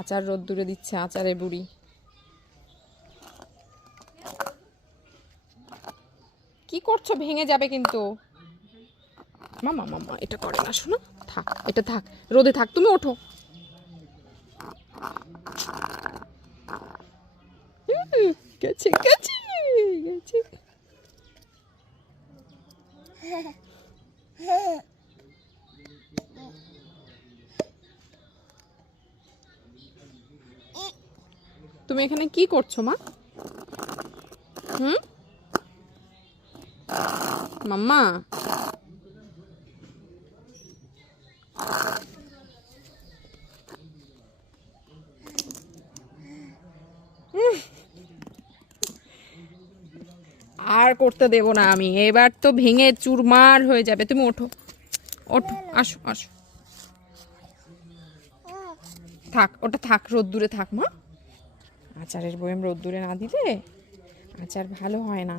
আচার রোদ্দুরে দিচ্ছে আচারে বুড়ি। কি করছ? ভেঙে যাবে কিন্তু। মামা মামা, এটা করে না, শোনো। থাক, এটা থাক, রোদে থাক, তুমি ওঠো। গেছে গেছে। তুমি এখানে কি করছ, মা? হুম? মাম্মা। আর করতে দেব না আমি। এবার তো ভেঙে চুরমার হয়ে যাবে। তুমি ওঠো। ওঠো। আসো আসো। থাক, ওটা থাক, রোদ্দুরে থাক, মা। আচারের বয়ম রোদ্দুরে না দিলে আচার ভালো হয় না।